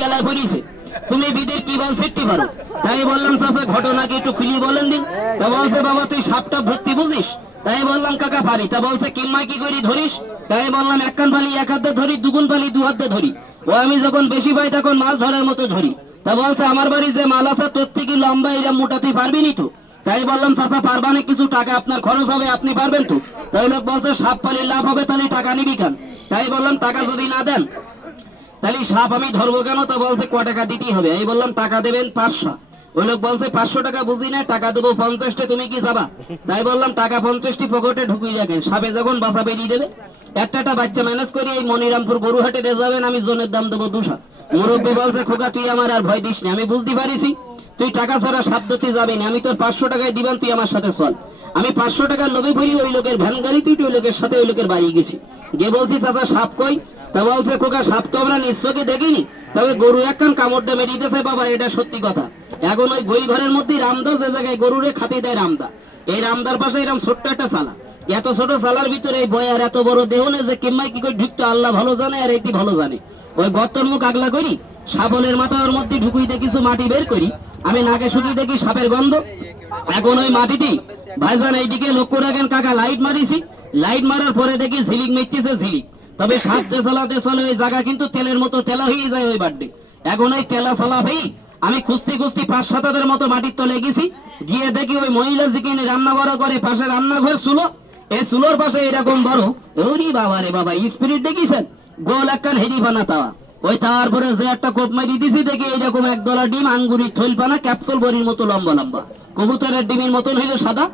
কেলায় পড়িছে, তুমি বিদের কি বল সিট্টি পারো। তাই বললাম চাচা ঘটনাকে একটু খুলিয়ে বলেন দিন। তা বলছে বাবা তুই সাপটা ধরতে বুঝিস। তাই বললাম কাকা পারি। তা বলছে কিম্মাই কি করি ধরিস। তাই বললাম এক কান পালি এক হাতে ধরি, দুগুন পালি দু হাতে ধরি। ও আমি যখন বেশি পাই তখন মাছ ধরার মতো ধরি। তা বলছে আমার বাড়ি যে মাল আছে তোর থেকে লম্বা এরা মোটা তুই পারবি নি তো। তাই বললাম চাচা পারবানে, কিছু টাকা আপনার খরচ হবে, আপনি পারবেন তো। তাই লোক বলছে সাপ পালি লাভ হবে, তাহলে টাকা নিবি কেন। তাই বললাম টাকা যদি না দেন তাহলে সাপ আমি ধরবো কেন। তো বলছে ক টাকা দিতেই হবে। এই বললাম টাকা দেবেন 500। ওই লোক বলছে 500 টাকা বুঝি না, টাকা দেবো 50টা, তুমি কি যাবা। তাই বললাম টাকা 50টি পকেটে ঢুকিয়ে রাখেন, সাপে যখন বাসা বেরিয়ে দেবে। একটা বাচ্চা ম্যানেজ করি এই মনিরামপুর গরুহাটে দিয়ে যাবেন, আমি জনের দাম দেবো 200। মুরব্বী বলছে খোকা তুই আমার আর ভয় দিস না, আমি বুঝতে পারিছি তুই টাকা ছাড়া সাপ ধরতে যাবি না, আমি তোর 500 টাকায় দিবেন, তুই আমার সাথে চল। আমি 500 টাকার লোভে পড়ি ওই লোকের ভ্যান গাড়ি, তুই ওই লোকের সাথে ওই লোকের বাড়ি গেছি। গিয়ে বলছি চাচা সাপ কই। তা বলছে খোকা সাপ তো আমরা নিশ্চয়ই দেখিনি, তবে গরু একখান কামড়টা মেরিতেছে বাবা, এটা সত্যি কথা। এখন ওই গই ঘরের মধ্যে রামদা, যে জায়গায় গরুরে খাতি দেয় রামদা, এই রামদার পাশে এরকম ছোট্ট একটা চালা। এত ছোট চালার ভিতরে এই বই আর এত বড় দেহ নেই যে কিম্মাই কি করে ঢুকতো আল্লাহ ভালো জানে, আর এটি ভালো জানে। ওই গর্তর মুখ আগলা করি, সাবলের মাথা ওর মধ্যে ঢুকুইতে কিছু মাটি বের করি, আমি নাকে শুকিয়ে দেখি সাপের গন্ধ। এখন ওই মাটিটি ভাইজান এইদিকে লক্ষ্য রাখেন কাকা, লাইট মারিছি, লাইট মারার পরে দেখি ঝিলিক মেটতেছে ঝিলিক। তবে সাপ যে চালাতে চলে ওই জায়গা কিন্তু তেলের মতো তেলা হয়ে যায় ওই বাড্ডে। এখন ওই তেলা চালা হই আমি খুঁজতে 5-7 মতো মাটির তলে গেছি, গিয়ে দেখি ওই মহিলা যেখানে রান্না বড় করে পাশে রান্নাঘর চুলো, এই চুলোর পাশে এরকম বড়, ওরি বাবা রে বাবা স্পিরিট দেখিছেন, গোল একখান হেরি বানা তাওয়া। ওই তারপরে যে একটা কোপ মারি দিছি দেখি এইরকম একদলা ডিম, আঙ্গুরির থইলপানা ক্যাপসুল বড়ির মতো লম্বা লম্বা, কবুতরের ডিমের মতন হইলো সাদা,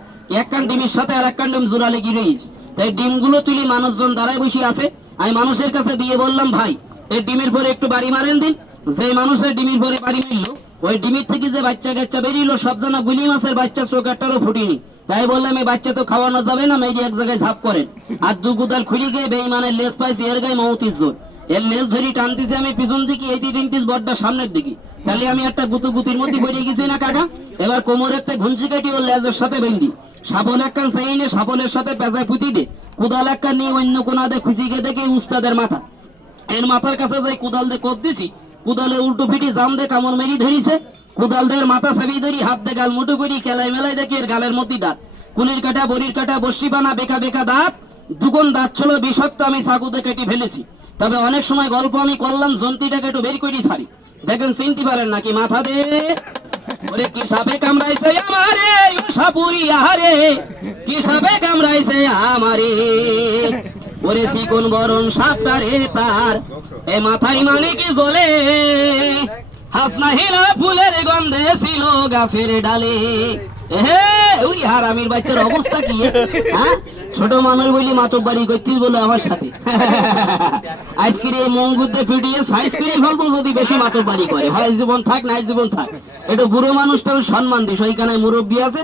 একখান ডিমের সাথে আর একখান ডিম জোড়ালে গিয়ে রয়েছে। তাই ডিমগুলো তুলি মানুষজন দাঁড়ায় বসে আছে, আমি মানুষের কাছে দিয়ে বললাম ভাই এই ডিমের পরে একটু বাড়ি মারেন দিন। যে মানুষের ডিমের পরে বাড়ি মিললো ওই ডিমের থেকে যে বাচ্চা কাচ্চা বেরিয়েলো সব জানা গুলি মাছের বাচ্চা, চোখ একটারও ফুটিনি। তাই বললাম এই বাচ্চা তো খাওয়ানো যাবে না, মেয়েটি এক জায়গায় ঝাপ করেন। আর দু গুদাল খুলি গিয়ে বেইমানের লেজ পাইছি, এর গায়ে মৌতির জোর, এর লেজ ধরি টানতেছি আমি পিছন দিকে, এই 3 বড্ডা সামনের দিকে। তাহলে আমি একটা গুতির মধ্যে পড়ে গেছি না কাকা। এবার কোমরের তে ঘুঞ্চি কাটি ওর লেজের সাথে বেঁধি, সাবল একখান চাইনে সাবলের সাথে পেঁচায় পুঁতি দে, কুদাল একখান নিয়ে অন্য কোনা দে খুশি গিয়ে দেখে উস্তাদের মাথা, এর মাথার কাছে যাই কুদাল দিয়ে কোপ দিছি, কুদালে উল্টো ফিটি জাম দে কামড় মেরি ধরিছে। কুদাল দের মাথা চাবি ধরি হাত দে গাল মুঠো করি খেলাই মেলাই দেখি এর গালের মধ্যে দাঁত, কুলির কাটা বড়ির কাটা বসি বানা বেকা বেকা দাঁত, দুগুণ দাঁত ছিল বিষাক্ত, আমি চাকুতে কেটে ফেলেছি। তবে অনেক সময় গল্প আমি করলাম জন্তিটাকে একটু বের করি ছাড়ি, দেখেন চিনতে পারেন নাকি মাথা দে। ওরে কি সাপে কামড়াইছে আমারে সাপুরি আহারে, কি সাপে কামড়াইছে আমারে, ওরে চিকন বরণ সাপটারে তার এ মাথায় মানে কি জ্বলে, হাসনা হিলা ফুলের গন্ধে ছিল গাছের ডালে। হে ওই হারামির বাচ্চার অবস্থা কি, হ্যাঁ ছোট মানুষ বলি মাতব বাড়ি করতিস বলে আমার সাথে আজকের এই মঙ্গুদ্দে ফিটিয়ে সাইজ করে ফেলবো যদি বেশি মাতব বাড়ি করে, হয় জীবন থাক নাই জীবন থাক। একটু বুড়ো মানুষটার সম্মান দিস, ওইখানে মুরব্বী আছে,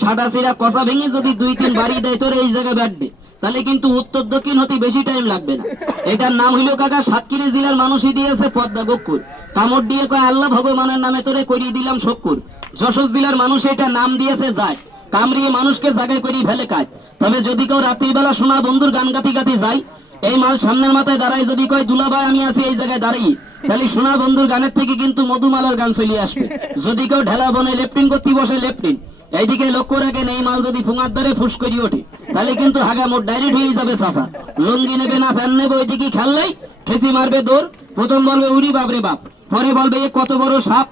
সাদা সিরা কষা ভেঙে যদি 2-3 বাড়ি দেয় তোর এই জায়গায় ব্যাটবে, তাহলে কিন্তু উত্তর দক্ষিণ হতে বেশি টাইম লাগবে না। এটার নাম হইল কাকা সাতক্ষীরা জেলার মানুষই দিয়েছে পদ্মা গক্ষুর, কামড় দিয়ে কয় আল্লাহ ভগবানের নামে তোরে করিয়ে দিলাম শক্কুর। যশোর জেলার মানুষ এটা নাম দিয়েছে যায়, কামড়িয়ে মানুষকে জায়গায় করিয়ে ফেলে কাজ। তবে যদি কেউ রাত্রিবেলা শোনা বন্ধুর গান গাতি গাতি যায়, এই মাল সামনের মাথায় দাঁড়ায় যদি কয় দুলাভাই আমি আছি এই জায়গায় দাঁড়িয়ে, তাহলে সোনা বন্ধুর গানের থেকে কিন্তু মধুমালার গান চলে আসবে। যদি কেউ ঢেলা বনে লেফটিন করতে বসে লেফটিন, এইদিকে লক্ষ্য রাখেন এই মাল যদি ফুঙার ধরে ফুস করি ওঠে তাহলে কিন্তু হাগা মোট ডাইরেক্ট হয়ে যাবে চাষা। লঙ্গি নেবে না ফ্যান নেবে, ওইদিকে খেললেই খেসি মারবে দৌড়, প্রথম বলবে উড়ি বাপরে বাপ, পরে বলবে এ কত বড় সাপ,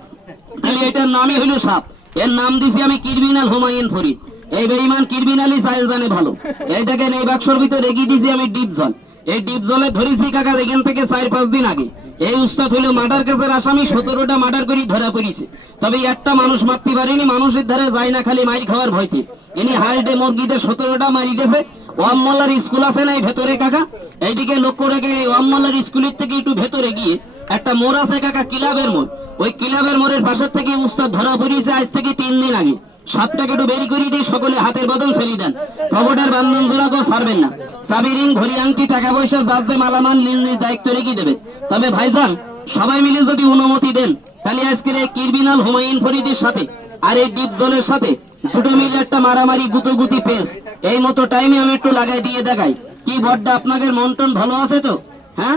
তাহলে এটার নামই হইল সাপ। এর নাম দিছি আমি ক্রিমিনাল হুমায়ুন ফরিদ, এই বেঈমান ক্রিমিনালই চাইল জানে ভালো। এই দেখেন এই বাক্সর ভিতরে রেখে দিছি আমি ডিপ জল, এই ডিপ জলে ধরেছি কাকা এখান থেকে 4-5 দিন আগে। এই উস্তাদ হইল মার্ডার কেসের আসামি, 17টা মার্ডার করি ধরা পড়িছে, তবে একটা মানুষ মারতে পারেনি, মানুষের ধারে যায় না খালি মাইর খাওয়ার ভয়তে। ইনি হাইডে মুরগিদের 17টা মারি দিয়েছে। ওয়ামমোল্লার স্কুল আছে না এই ভেতরে কাকা, এইদিকে লক্ষ্য রেখে ওয়ামমোল্লার স্কুলের থেকে একটু ভেতরে গিয়ে একটা মোড় আছে কাকা, ক্লাবের মোড়, ওই ক্লাবের মোড়ের পাশের থেকে উস্তাদ ধরা পড়িয়েছে আজ থেকে 3 দিন আগে। সাপটাকে একটু বেরি করে দিয়ে সকলে হাতের বদল ছেড়ে দেন, খবরটার বান্ধন জোড়াকেও ছাড়বেন না। চাবি রিং ঘড়ি আংটি টাকা পয়সা যাতে মালামাল নিজ দায়িত্ব রেখে দেবে। তবে ভাইজান সবাই মিলে যদি অনুমতি দেন তাহলে আজকের এই ক্রিমিনাল হুমায়ুন ফরিদের সাথে আর এই ডিপ জলের সাথে দুটো মিলে একটা মারামারি গুতোগুতি পেস এই মতো টাইমে আমি একটু লাগাই দিয়ে দেখাই। কি বড্ডা আপনাদের মন টন ভালো আছে তো? হ্যাঁ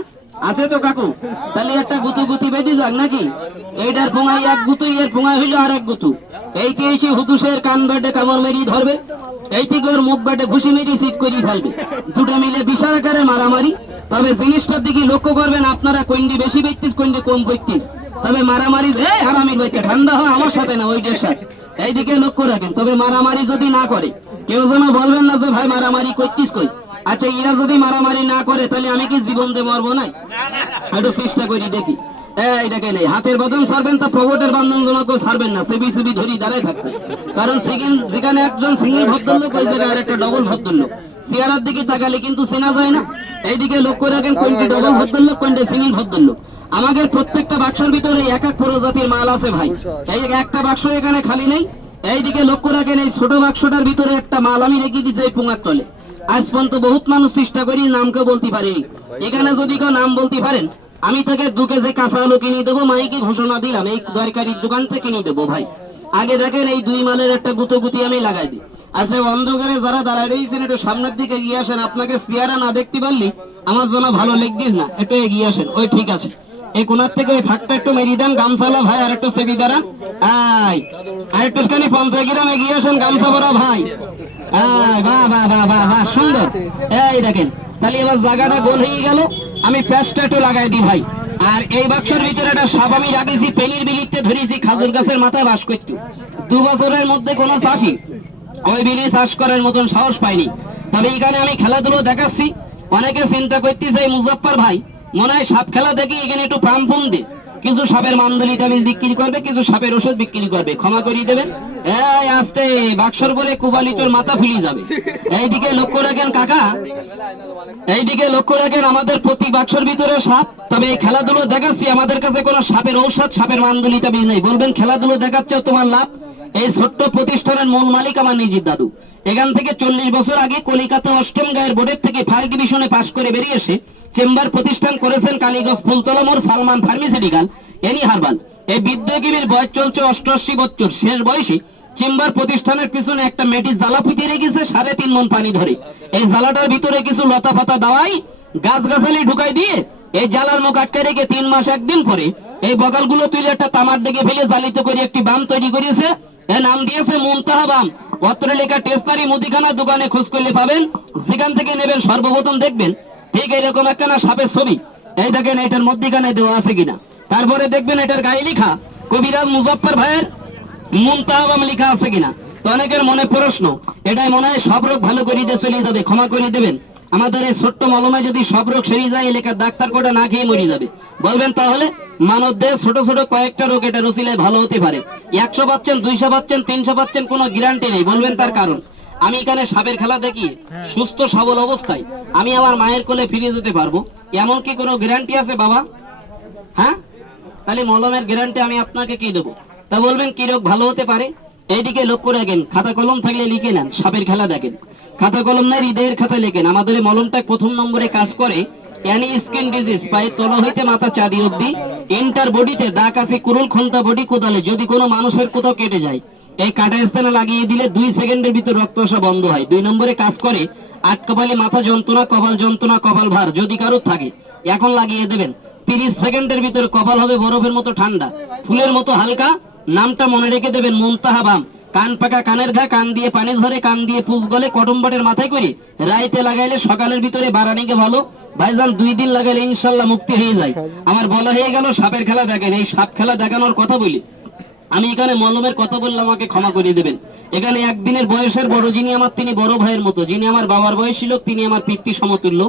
আছে তো কাকু? তাহলে একটা গুতু গুতি বেঁধে যাক নাকি? এইটার পোঙায় এক গুতু, এর পোঙায় হইলো আর এক গুতু। এইতে এসে হুতুসের কান বেটে কামড় মেরিয়ে ধরবে, এই থেকে ওর মুখ বেটে ঘুষি মেরিয়ে সিট করিয়ে ফেলবে। দুটো মিলে বিশাল আকারে মারামারি। তবে জিনিসটার দিকে লক্ষ্য করবেন আপনারা, কোনটি বেশি বেচতিস কোনটি কম বেচতিস। তবে মারামারি হারামির বাচ্চা ঠান্ডা হয় আমার সাথে না, ওইটার সাথে। এইদিকে লক্ষ্য রাখেন। তবে মারামারি যদি না করে, কেউ যেন বলবেন না যে ভাই মারামারি করতিস কই। আচ্ছা, এরা যদি মারামারি না করে তাহলে আমি কি জীবন দিয়ে মরবো না? একটু চেষ্টা করি দেখি। এই দেখেন, এই হাতের বাঁধন ছাড়বেন তা প্রবটের বান্ধন জনকেও ছাড়বেন না, সেবি সেবি ধরি দাঁড়ায় থাকবে। কারণ যেখানে একজন সিঙ্গেল ভদ্রলোক, ওই জায়গায় আর একটা ডবল ভদ্রলোক। চেহারার দিকে তাকালে কিন্তু চেনা যায় না। এইদিকে লক্ষ্য রাখেন কোনটি ডবল ভদ্রলোক কোনটি সিঙ্গেল ভদ্রলোক। আমাদের প্রত্যেকটা বাক্সের ভিতরে এক এক প্রজাতির মাল আছে ভাই। এই একটা বাক্স এখানে খালি নেই। এইদিকে লক্ষ্য রাখেন, এই ছোট বাক্সটার ভিতরে একটা মাল আমি রেখে দিচ্ছি এই পুঙার তলে। আজ পর্যন্ত বহুত মানুষ চেষ্টা করি, নামকে বলতে পারিনি। এখানে যদি কেউ নাম বলতে পারেন, আমি তাকে 2 কেজি কাঁচা আলু কিনে দেবো। মাইকে ঘোষণা দিলাম এই তরকারির দোকান থেকে কিনে দেবো ভাই। আগে দেখেন এই 2 মালের একটা গুতো গুতি আমি লাগাই দিই। আচ্ছা, অন্ধকারে যারা দাঁড়ায় রয়েছেন একটু সামনের দিকে এগিয়ে আসেন। আপনাকে চেহারা না দেখতে পারলি আমার জন্য ভালো লেগদিস না, একটু এগিয়ে আসেন। ওই ঠিক আছে, এই কোনার থেকে ওই ফাঁকটা একটু মেরিয়ে দেন। গামছালা ভাই আর একটু সেবি দাঁড়ান। আর একটু 50 গ্রাম এগিয়ে আসেন গামছা ভরা ভাই। বাহ বাহ বাহ বাহ বাহ, সুন্দর। এই দেখেন, তাহলে এবার জায়গাটা গোল হয়ে গেল। আমি প্যাঁচটা একটু লাগাই দিই ভাই। আর এই বাক্সের ভিতরে একটা সাপ আমি রাখেছি, পেনির বিলিতে ধরেছি, খাজুর গাছের মাথায় বাস করছি। 2 বছরের মধ্যে কোনো চাষি ওই বিলি চাষ করার মতন সাহস পাইনি। তবে এখানে আমি খেলাধুলো দেখাচ্ছি। অনেকে চিন্তা করতেছে এই মুজাফফর ভাই মনে হয় সাপ খেলা দেখি এখানে একটু পাম ফুম দে, কিছু সাপের মামদলি তাবিজ বিক্রি করবে, কিছু সাপের ওষুধ বিক্রি করবে। ক্ষমা করিয়ে দেবেন। এই আস্তে, বাক্সর বলে কুবালিটোর মাথা ফুলি যাবে। এইদিকে লক্ষ্য রাখেন কাকা, এইদিকে লক্ষ্য রাখেন, আমাদের প্রতি বাক্সর ভিতরে সাপ। তবে এই খেলাধুলো দেখাচ্ছি, আমাদের কাছে কোনো সাপের ঔষধ সাপের মামদলি তাবিজ নেই। বলবেন খেলাধুলো দেখাচ্ছে তোমার লাভ। এই ছোট্ট প্রতিষ্ঠানের মূল মালিক আমার নিজের দাদু। এখান থেকে 40 বছর আগে কলিকাতা 8ম গায়ের বোর্ডের থেকে ফার্স্ট ডিভিশনে পাশ করে বেরিয়ে এসে চেম্বার প্রতিষ্ঠান করেছেন কালীগঞ্জ ফুলতলা মোড় সালমান ফার্মাসিউটিক্যাল এনি হারবাল। এই বিদ্যাগিরির বয়স চলছে 88 বছর। শেষ বয়সে চেম্বার প্রতিষ্ঠানের পিছনে একটা মেটি জ্বালা পুঁতে রেখেছে 3.5 মণ পানি ধরে। এই জ্বালাটার ভিতরে কিছু লতা পাতা দাওয়াই গাছগাছালি ঢুকাই দিয়ে এই জ্বালার মুখ আটকে রেখে 3 মাস 1 দিন পরে এই বগালগুলো তুলে একটা তামার দিকে ফেলে জ্বালিত করে একটি বাম তৈরি করেছে। এর নাম দিয়েছে মুনতাহা বাম। পত্র লেখা টেস্টারি মুদিখানা দোকানে খোঁজ করলে পাবেন। যেখান থেকে নেবেন সর্বপ্রথম দেখবেন ঠিক এইরকম একখানা সাপের ছবি। এই দেখেন এটার মধ্যখানে দেওয়া আছে কিনা। তারপরে দেখবেন এটার গায়ে লেখা কবিরাজ মুজাফফর ভাইয়ের মুনতাহা বাম লেখা আছে কিনা। তো অনেকের মনে প্রশ্ন, এটাই মনে হয় সব রোগ ভালো করে দিয়ে চলে যাবে। ক্ষমা করে দেবেন, আমাদের এই ছোট্ট মলমে যদি সব রোগ সেরে যায় এলাকার ডাক্তার কোটা না খেয়ে মরে যাবে। বলবেন তাহলে মানব দেহ ছোট ছোট কয়েকটা রোগ এটা রসিলায় ভালো হতে পারে। 100 পাচ্ছেন, 200 পাচ্ছেন, 300 পাচ্ছেন, কোনো গ্যারান্টি নেই। বলবেন তার কারণ, আমি এখানে সাপের খেলা দেখি সুস্থ সবল অবস্থায় আমি আমার মায়ের কোলে ফিরে যেতে পারবো, এমন কি কোনো গ্যারান্টি আছে বাবা? হ্যাঁ, তাহলে মলমের গ্যারান্টি আমি আপনাকে কি দেবো? তা বলবেন কি রোগ ভালো হতে পারে? এইদিকে লক্ষ্য রাখেন, খাতা কলম থাকলে লিখে নেন। সাপের খেলা দেখেন, খাতা কলম নাই হৃদয়ের খাতা লেখেন। আমাদের এই মলমটা 1ম নম্বরে কাজ করে অ্যানি স্কিন ডিজিজ, পায়ের তলা হইতে মাথা চাঁদি অব্দি। ইন্টার বডিতে দাগ আছে, কুরুল খন্তা বডি কোদালে যদি কোনো মানুষের কোথাও কেটে যায় এই কাটা স্থানে লাগিয়ে দিলে 2 সেকেন্ডের ভিতর রক্ত আসা বন্ধ হয়। 2 নম্বরে কাজ করে আটকপালি মাথা যন্ত্রণা, কপাল যন্ত্রণা, কপাল ভার যদি কারোর থাকে এখন লাগিয়ে দেবেন। 30 সেকেন্ডের ভিতর কপাল হবে বরফের মতো ঠান্ডা, ফুলের মতো হালকা। নামটা মনে রেখে দেবেন মুনতাহা বাম। কান পাকা, কানের ঘা, কান দিয়ে পানি ঝরে, কান দিয়ে পুষ গলে, কটম বাটের মাথায় করে রাইতে লাগাইলে সকালের ভিতরে বারানিকে ভালো। ভাইজান 2 দিন লাগাইলে ইনশাল্লাহ মুক্তি হয়ে যায়। আমার বলা হয়ে গেল সাপের খেলা দেখেন। এই সাপ খেলা দেখানোর কথা বলি, আমি এখানে মলমের কথা বললে আমাকে ক্ষমা করে দেবেন। এখানে একদিনের বয়সের বড় যিনি আমার, তিনি বড় ভাইয়ের মতো। যিনি আমার বাবার বয়সী লোক, তিনি আমার পিতৃ সমতুল্য।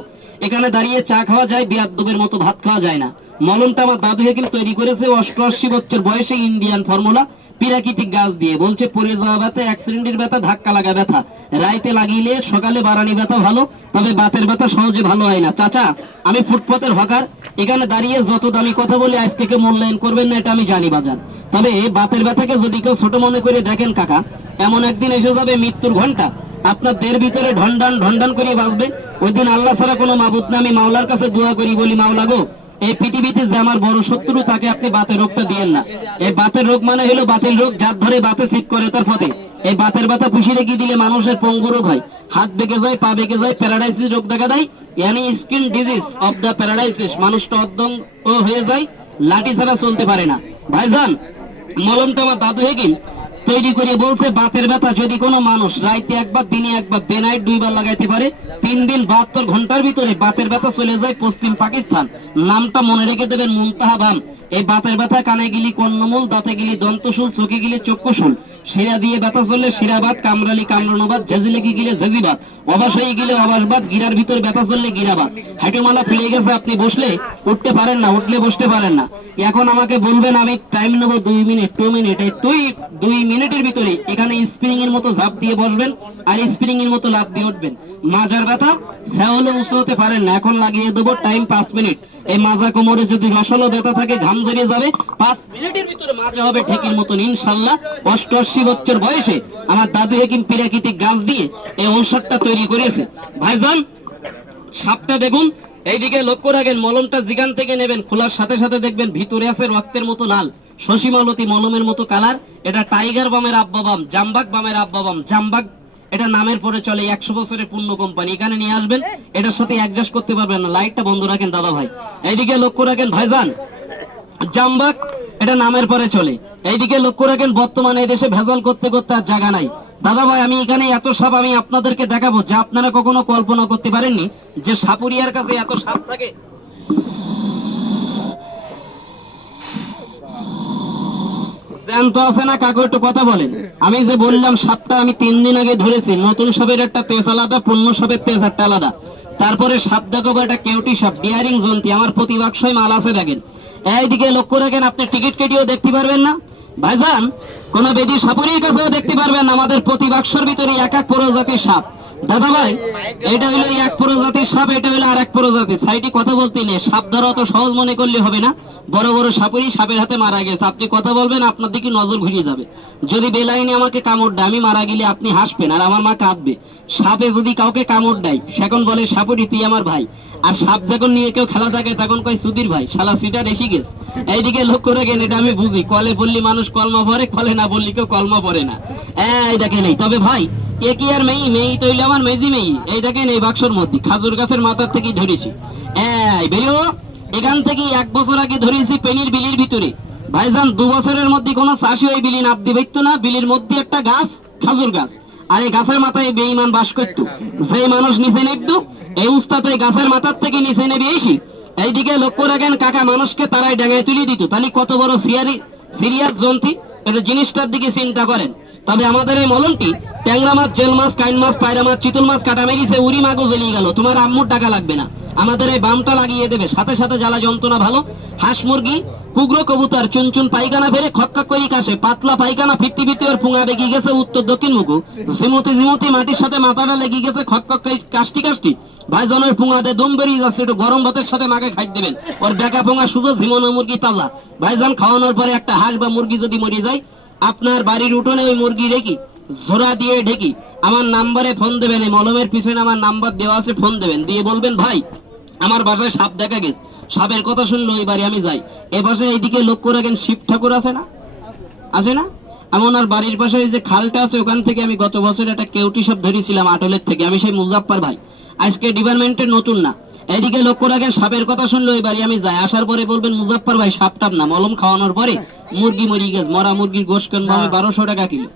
এখানে দাঁড়িয়ে চা খাওয়া যায়, বিয়াদ্দবের মতো ভাত খাওয়া যায় না। মলমটা আমার দাদু কিন্তু তৈরি করেছে 88 বছর বয়সে, ইন্ডিয়ান ফর্মুলা, প্রাকৃতিক গাছ দিয়ে। বলছে পড়ে যাওয়া ব্যথা, অ্যাক্সিডেন্টের ব্যথা, ধাক্কা লাগা ব্যথা রাইতে লাগিলে সকালে বারানি ব্যথা ভালো, তবে বাতের ব্যথা সহজে ভালো হয় না। চাচা, আমি ফুটপাতের হকার, এখানে দাঁড়িয়ে যত দামি কথা বলে আজ থেকে মূল্যায়ন করবেন না, এটা আমি জানি বাজান। তবে বাতের ব্যথাকে যদি কেউ ছোট মনে করে দেখেন কাকা, এমন একদিন এসে যাবে মৃত্যুর ঘন্টা আপনার দেহের ভিতরে ঢন্ডান ঢন্ডান করে বাঁচবে। ওই দিন আল্লাহ ছাড়া কোনো মাবুদ না, আমি মাওলার কাছে দোয়া করি, বলি মাওলা গো, এই পৃথিবীতে যে আমার বড় শত্রু তাকে আপনি বাতের রোগটা দিয়েন না। এই বাতের রোগ মানে হলো বাতিল রোগ, যার ধরে বাতে সিট করে তার পথে এই বাতের ব্যথা পুষিয়ে রেখে দিলে মানুষের পঙ্গু রোগ হয়, হাত বেঁকে যায়, পা বেঁকে যায়, প্যারালাইসিস রোগ দেখা দেয়, ইয়ানি skin disease of the paralysis, মানুষটা অর্ধঙ্গ হয়ে যায়, লাঠি ছাড়া চলতে পারে না। ভাইজান মলমটা আমার দাদু হেকিম তৈরি করে বলছে, বাতের ব্যথা যদি কোনো মানুষ রাইতে একবার দিনে একবার ডে নাইট 2 বার লাগাইতে পারে, 3 দিন 72 ঘন্টার ভিতরে বাতের ব্যথা চলে যায় পশ্চিম পাকিস্তান। নামটা মনে রেখে দেবেন, মুনতাহা বাম। এই বাতের ব্যথা কানে গিলি কর্ণমূল, দাঁতে গিলি দন্তশুল, চোখে গিলি চক্ষুশুল, শিরা দিয়ে ব্যথা চললে শিরাবাত, কামরালি কামরানুবাদ, ঝেঁজিলেকি গিলে ঝেঁজিবাত, অবাস হয়ে গেলে অবাসবাদ, গিরার ভিতর ব্যথা চললে গিরাবাত। হাঁটুমালা ফেলে গেছে, আপনি বসলে উঠতে পারেন না, উঠলে বসতে পারেন না। এখন আমাকে বলবেন, আমি টাইম নেবো 2 মিনিট 2 মিনিট, এই 2 মিনিটের ভিতরে এখানে স্প্রিং এর মতো ঝাঁপ দিয়ে বসবেন আর স্প্রিং এর মতো লাফ দিয়ে উঠবেন। মাজার ব্যথা সেহলে উঁচু হতে পারেন না, এখন লাগিয়ে দেবো টাইম 5 মিনিট। এই মাজা কোমরে যদি রসালো ব্যথা থাকে, ঘাম জড়িয়ে যাবে, 5 মিনিটের ভিতরে মাজা হবে ঠেকির মতন ইনশাল্লাহ। 88 বছর বয়সে আমার দাদু হেকিম প্রাকৃতিক গাছ দিয়ে এই ঔষধটা তৈরি করেছে। ভাইজান সাপটা দেখুন, এইদিকে লক্ষ্য রাখেন, মলমটা যেখান থেকে নেবেন খোলার সাথে সাথে দেখবেন ভিতরে আছে রক্তের মতো লাল, শশীমালতী মলমের মতো কালার। এটা টাইগার বামের আব্বা বাম, জাম্বাক বামের আব্বা বাম। জাম্বাক এটা নামের পরে চলে, 100 বছরের পূর্ণ কোম্পানি। এখানে নিয়ে আসবেন, এটার সাথে অ্যাডজাস্ট করতে পারবেন না। লাইটটা বন্ধ রাখেন দাদা ভাই। এইদিকে লক্ষ্য রাখেন ভাইজান, জাম্বাক এটা নামের পরে চলে। এইদিকে লক্ষ্য রাখেন, বর্তমানে এই দেশে ভেজাল করতে করতে আর জায়গা নাই। দাদা ভাই আমি এখানে এত সাপ আমি আপনাদেরকে দেখাবো যা আপনারা কখনো কল্পনা করতে পারেননি, যে সাপুরিয়ার কাছে এত সাপ থাকে। জ্যান্ত আছে না কাকু, একটু কথা বলেন। আমি যে বললাম সাপটা আমি 3 দিন আগে ধরেছি, নতুন সাপের একটা তেজ আলাদা, পূর্ণ সাপের তেজ একটা আলাদা। তারপরে সাপ দেখাবো, এটা কেউটি সাপ, বিয়ারিং জন্তি, আমার প্রতি বাক্সয় মাল আছে দেখেন। এইদিকে লক্ষ্য রাখেন, আপনি টিকিট কেটেও দেখতে পারবেন না ভাইজান, কোন বেদি সাপুরির কাছেও দেখতে পারবেন না। আমাদের প্রতি বাক্সর ভিতরে এক এক প্রজাতির সাপ। দাদা ভাই এটা হলো এক প্রজাতির সাপ, এটা হলো আর এক প্রজাতির। সাইডে কথা বলতে নেই, সাপ ধরা অত সহজ মনে করলে হবে না। বড় বড় সাপুরি সাপের হাতে মারা গেছে, আপনি কথা বলবেন আপনার দিকে নজর ঘুরিয়ে যাবে। যদি বেলাইনে আমাকে কামড় দেয়, আমি মারা গেলে আপনি হাসবেন আর আমার মা কাঁদবে। সাপে যদি কাউকে কামড় দেয়, সেখন বলে সাপুরি তুই আমার ভাই। আর সাপ যখন নিয়ে কেউ খেলা থাকে তখন কয় সুধীর ভাই, শালা সিটার এসে গেছে। এইদিকে লক্ষ্য রাখেন, এটা আমি বুঝি, কলে বললি মানুষ কলমা পড়ে, কলে না বললি কেউ কলমা পড়ে না। এই দেখেন এই, তবে ভাই এ কি আর মেয়ে, মেয়ে তো হইলে আমার মেজি মেয়ে। এই দেখেন এই বাক্সর মধ্যে খাজুর গাছের মাথার থেকে ধরেছি। এই বেরিও, এখান থেকে 1 বছর আগে ধরেছি পেনির বিলির ভিতরে। ভাইজান 2 বছরের মধ্যে কোনো চাষি ওই বিলি নাপ দিবে না। বিলির মধ্যে একটা গাছ, খাজুর গাছ, আর এই গাছের মাথায় বেঈমান বাস করত। যে মানুষ নিচে নেবতো, এই উস্তাদ ওই গাছের মাথার থেকে নিচে নেবে এসি। এইদিকে লক্ষ্য রাখেন কাকা, মানুষকে তারাই ডাঙায় তুলে দিত। তাহলে কত বড় সিরিয়াস জন্তি, এটা জিনিসটার দিকে চিন্তা করেন। তবে আমাদের এই মলমটি ট্যাংরা মাছ, জেল মাছ, কাইন মাছ, পায়রা মাছ, চিতল মাছ কাটা মেরিছে, উড়ি মাগো জ্বলিয়ে গেল, তোমার আম্মুর টাকা লাগবে না। আমাদের এই বামটা লাগিয়ে দেবে, সাথে সাথে জ্বালা যন্ত্রণা ভালো। হাঁস মুরগি, কুগরো কবুতর চুনচুন পায়খানা ফেলে খক্কা করি কাশে, পাতলা পায়খানা ফিরতি ফিরতি ওর পুঙা বেগে গেছে উত্তর দক্ষিণ মুখু, ঝিমুতি ঝিমুতি মাটির সাথে মাথাটা লেগে গেছে খক্কা কাষ্টি কাষ্টি। ভাইজানের পুঙাতে দম বেরিয়ে যাচ্ছে, একটু গরম ভাতের সাথে মাকে খাই দেবেন। ওর বেকা পোঙা সুজো, ঝিমনো মুরগি তাজা। ভাইজান খাওয়ানোর পরে একটা হাঁস বা মুরগি যদি মরে যায়, আপনার বাড়ির উঠোনে ওই মুরগি রেখি ঝোড়া দিয়ে ঢেকি আমার নাম্বারে ফোন দেবেন। এই মলমের পিছনে আমার নাম্বার দেওয়া আছে, ফোন দেবেন, দিয়ে বলবেন ভাই আমার বাসায় সাপ দেখা গেছে। সাপের কথা শুনলো ওই বাড়ি আমি যাই। এ পাশে এইদিকে লক্ষ্য রাখেন, শিব ঠাকুর আছে না, আছে না? এমন আর বাড়ির পাশে যে খালটা আছে, ওখান থেকে আমি গত বছর একটা কেউটি সাপ ধরেছিলাম আটলের থেকে। আমি সেই মুজাফফর ভাই, আজকে ডিপার্টমেন্টের নতুন না। এইদিকে লক্ষ্য রাখেন, সাপের কথা শুনলো ওই বাড়ি আমি যাই। আসার পরে বলবেন মুজাফফর ভাই সাপ টাপ না, মলম খাওয়ানোর পরে মুরগি মরি গেছে, মরা মুরগির গোশ কিনবো আমি 1200 টাকা কিলো।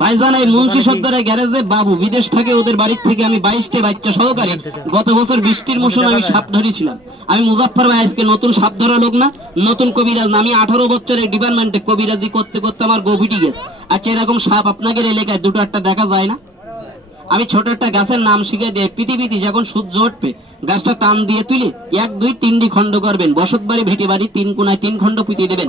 ভাইজান এই মুন্সি সর্দারের গ্যারেজে বাবু বিদেশ থেকে, ওদের বাড়ির থেকে আমি 22টা বাচ্চা সহকারে গত বছর বৃষ্টির মৌসুমে আমি সাপ ধরেছিলাম। আমি মুজাফফর ভাই আজকে নতুন সাপ ধরা লোক না, নতুন কবিরাজ না। আমি 18 বছরের ডিপার্টমেন্টে কবিরাজি করতে করতে আমার গভীটি গেছে। আচ্ছা এরকম সাপ আপনাদের এলাকায় 2টো একটা দেখা যায় না? আমি ছোট একটা গাছের নাম শিখে দিয়ে, পৃথিবীতে যখন সূর্য উঠবে গাছটা টান দিয়ে তুলে 1 2 3 খণ্ড করবেন। বসত বাড়ি ভেটি বাড়ি 3 কোনায় 3 খণ্ড পুঁতে দেবেন,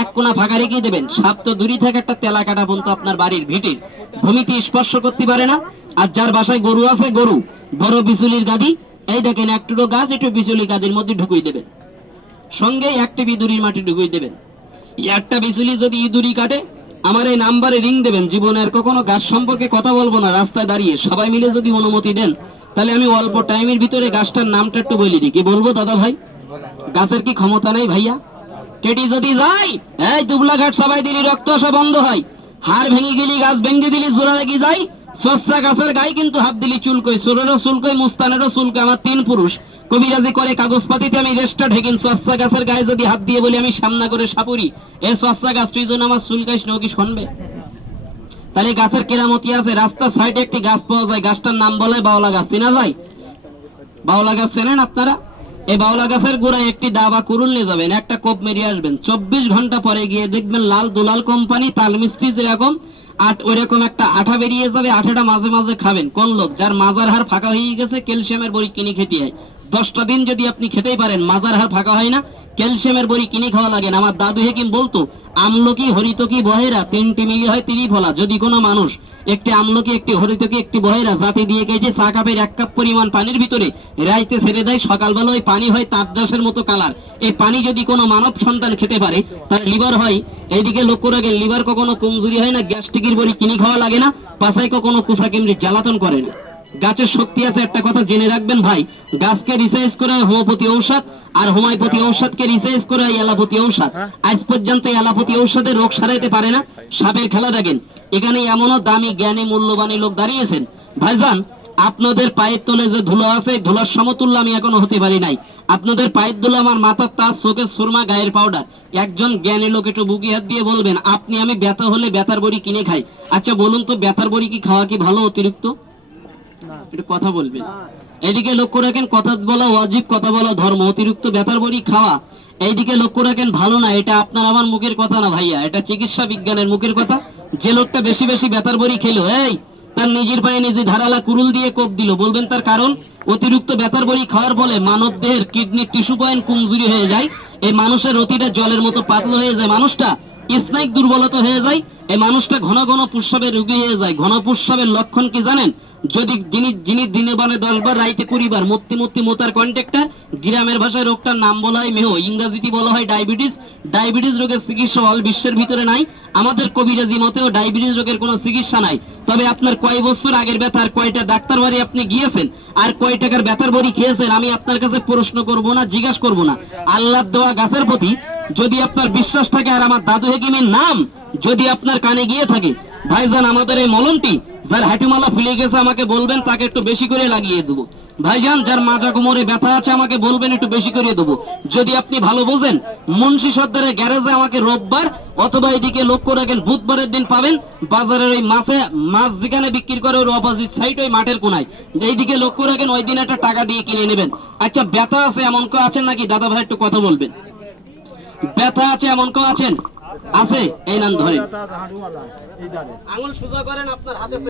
1 কোনা ফাঁকা রেখে দেবেন। সাপ তো দূরে থেকে একটা তেলা কাটা পর্যন্ত আপনার বাড়ির ভিটির ভূমিতে স্পর্শ করতে পারে না। আর যার বাসায় গরু আছে, গরু বড় বিচুলির গাদি, এই দেখেন একটুটো গাছ একটু বিচুলি গাদির মধ্যে ঢুকিয়ে দেবেন, সঙ্গে 1টি ইঁদুরির মাটি ঢুকিয়ে দেবেন। একটা বিচুলি যদি ইঁদুরি কাটে, আমার এই নাম্বারে রিং দেবেন। জীবনের কখনো গাছ সম্পর্কে কথা বলবো না, রাস্তায় দাঁড়িয়ে সবাই মিলে যদি অনুমতি দেন, তাহলে আমি অল্প টাইমের ভিতরে গাছটার নামটা একটু বলে দিই। কি বলবো দাদা ভাই? গাছের কি ক্ষমতা নাই ভাইয়া? কেটি যদি যাই, এই দুবলা ঘাট সবাই দিলি রক্ত আসা বন্ধ হয়। হাড় ভেঙে গেলি গাছ ভেঙে দিলি জোড়া লেগে যায়, সস্তা গাছের গায়ে কিন্তু হাত দিলি চুলকই, চোরেরও চুলকই, মুস্তানেরও চুলকই। আমার 3 পুরুষ কবিরাজি করে কাগজপাতিতে আমি রেস্টা ঢেকিন, সস্তা গাছের গায়ে যদি হাত দিয়ে বলি আমি সামনা করে সাপুরি, এই সস্তা গাছ তুই জন্য আমার চুলকাইস না, ও কি শুনবে? তাহলে গাছের কেরামতি আছে। রাস্তার সাইডে একটি গাছ পাওয়া যায়, গাছটার নাম বলে বাওলা গাছ। চেনা যায়? বাওলা গাছ চেনেন আপনারা? এই বাওলা গাছের গোড়ায় একটি দাবা কুরুল নিয়ে যাবেন, একটা কোপ মেরিয়ে আসবেন। 24 ঘন্টা পরে গিয়ে দেখবেন লাল দুলাল কোম্পানি তাল মিষ্টি যেরকম ওইরকম একটা আঠা বেরিয়ে যাবে। আঠাটা মাঝে মাঝে খাবেন। কোন লোক যার মাজার হাড় ফাঁকা হয়ে গেছে, ক্যালসিয়ামের বড়ি কিনে খেতে হয়। 10টা দিন যদি আপনি খেতেই পারেন, মাজার হাড় ফাঁকা হয় না, ক্যালসিয়ামের বড়ি কিনে খাওয়া লাগে না। আমার দাদু হেকিম বলতো, আমলকি হরিতকি বহেরা 3টি মিলি হয় 30 ফলা। যদি কোনো মানুষ একটি আমলকি, একটি হরিতকি, একটি বহেরা জাতি দিয়ে কেটে চা কাপের 1 কাপ পরিমাণ পানির ভিতরে রাইতে ছেড়ে দেয়, সকালবেলা ওই পানি হয় তাঁতদাসের মতো কালার। এই পানি যদি কোনো মানব সন্তান খেতে পারে, তার লিভার হয়। এইদিকে লক্ষ্য রাখেন, লিভার কখনো কমজোরি হয় না, গ্যাস্ট্রিকের বড়ি কিনে খাওয়া লাগে না, পাছায় কখনো কুসা কেমনি জ্বালাতন করে না। গাছের শক্তি আছে, একটা কথা জেনে রাখবেন ভাই, গাছকে রিসার্চ করে হোমিওপ্যাথি ঔষধ, আর হোমিওপ্যাথি ঔষধকে রিসার্চ করে অ্যালোপ্যাথি ঔষধ। আজ পর্যন্ত অ্যালোপ্যাথি ঔষধে রোগ সারাইতে পারে না। সাপের খেলা দেখেন, এখানে এমনও দামি জ্ঞানী মূল্যবানী লোক দাঁড়িয়েছেন। ভাইজান, আপনাদের পায়ের তলে যে ধুলো আছে, ধুলার সমতুল্য আমি এখনো হতে পারি নাই। আপনাদের পায়ের ধুলো আমার মাথার তাজ, চোখের সুরমা, গায়ের পাউডার। একজন জ্ঞানী লোক একটু বুকি হাত দিয়ে বলবেন, আপনি আমি ব্যথা হলে ব্যথার বড়ি কিনে খাই। আচ্ছা বলুন তো, ব্যথার বড়ি কি খাওয়া কি ভালো অতিরিক্ত? একটু কথা বলবেন। এইদিকে লক্ষ্য রাখেন, কথা বলা ওয়াজিব, কথা বলা ধর্ম। অতিরিক্ত ব্যথার বড়ি খাওয়া এইদিকে লক্ষ্য রাখেন ভালো না। এটা আপনার আমার মুখের কথা না ভাইয়া, এটা চিকিৎসা বিজ্ঞানের মুখের কথা। যে লোকটা বেশি বেশি ব্যথার বড়ি খেলো, এই তার নিজের পায়ে নিজে ধারালা কুরুল দিয়ে কোপ দিল, বলবেন তার কারণ? অতিরিক্ত ব্যথার বড়ি খাওয়ার ফলে মানব দেহের কিডনির টিস্যু পয়েন্ট কমজোরি হয়ে যায়। এই মানুষের অতিটা জলের মতো পাতলা হয়ে যায়, মানুষটা স্নায়িক দুর্বলতা হয়ে যায়। এই মানুষটা ঘন ঘন প্রস্রাবের রোগী হয়ে যায়। ঘন প্রস্রাবের লক্ষণ কি জানেন? যদি যিনি দিনে বলে 10 বার, রাইতে 20 বার, মূর্তি মোতার কন্ট্রাক্টর। গ্রামের ভাষায় রোগটার নাম বলা হয় মেহ, ইংরেজিতে বলা হয় ডায়াবেটিস। ডায়াবেটিস রোগের চিকিৎসা হল বিশ্বের ভিতরে নাই। আমাদের কবিরাজি মতেও ডায়াবেটিস রোগের কোনো চিকিৎসা নাই। তবে আপনার কয় বছর আগের ব্যথার কয়টা ডাক্তার বাড়ি আপনি গিয়েছেন, আর কয় টাকার ব্যথার বড়ি খেয়েছেন, আমি আপনার কাছে প্রশ্ন করব না, জিজ্ঞাসা করব না। আল্লাহর দেওয়া গাছের প্রতি যদি আপনার বিশ্বাস থাকে, আর আমার দাদু হেকিমের নাম যদি আপনার কানে গিয়ে থাকে, ভাইজান আমাদের এই মলমটি যার হাঁটুমালা ফুলে গেছে আমাকে বলবেন, তাকে একটু বেশি করে লাগিয়ে দেবো। ভাইজান যার মাজা কোমরে ব্যথা আছে আমাকে বলবেন, একটু বেশি করে দেবো। যদি আপনি ভালো বোঝেন, মুন্সি সর্দারের গ্যারেজে আমাকে রোববার অথবা এদিকে লক্ষ্য রাখেন বুধবারের দিন পাবেন। বাজারের ওই মাছ যেখানে বিক্রি করে ওর অপোজিট সাইড, ওই মাঠের কোনায়, এইদিকে লক্ষ্য রাখেন, ওই দিন একটা টাকা দিয়ে কিনে নেবেন। আচ্ছা ব্যথা আছে এমন কেউ আছেন নাকি? দাদা ভাই একটু কথা বলবেন। ব্যথা আছে এমন কেউ আছেন? আছে? এই নাম ধরেন, আঙুল সোজা করেন, আপনার হাতে